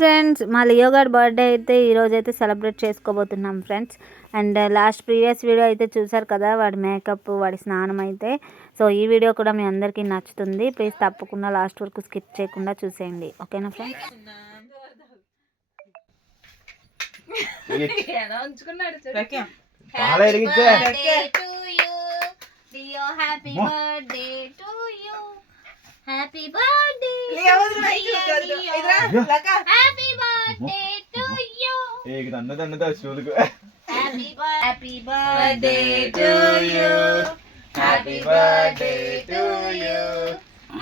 Friends, మా Leo గారి birthday అయితే ఈరోజు అయితే సెలబ్రేట్ చేసుకోబోతున్నాం friends. And last previous video అయితే చూసారు కదా, వాడి మేకప్, వాడి స్నానం అయితే. సో ఈ వీడియో కూడా మీ అందరికీ నచ్చుతుంది. ప్లీజ్ తప్పకుండా లాస్ట్ వరకు స్కిప్ చేయకుండా చూసేయండి, ఓకేనా friends? Happy birthday, Leo. Happy birthday to you. एक दन्नदा शूल को. Happy birthday to you. Happy birthday to you.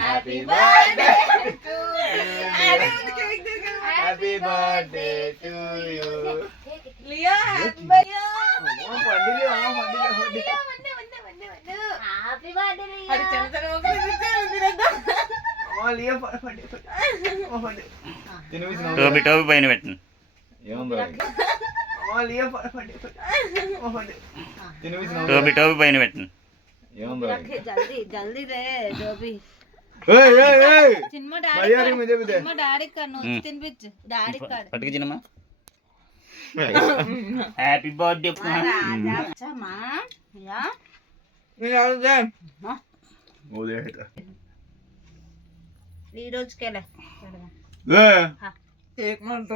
Happy birthday to you. Happy birthday to you. Leo, happy birthday. Happy birthday. Happy birthday, Leo. టోపీ పైన పెట్టండి. టోపీ పైన పెట్టండి. జల్దీ రే టోపీ. పట్టుకు చిన్నమ్మా. Happy birthday. ఈ రోజుకెలా एक मिनट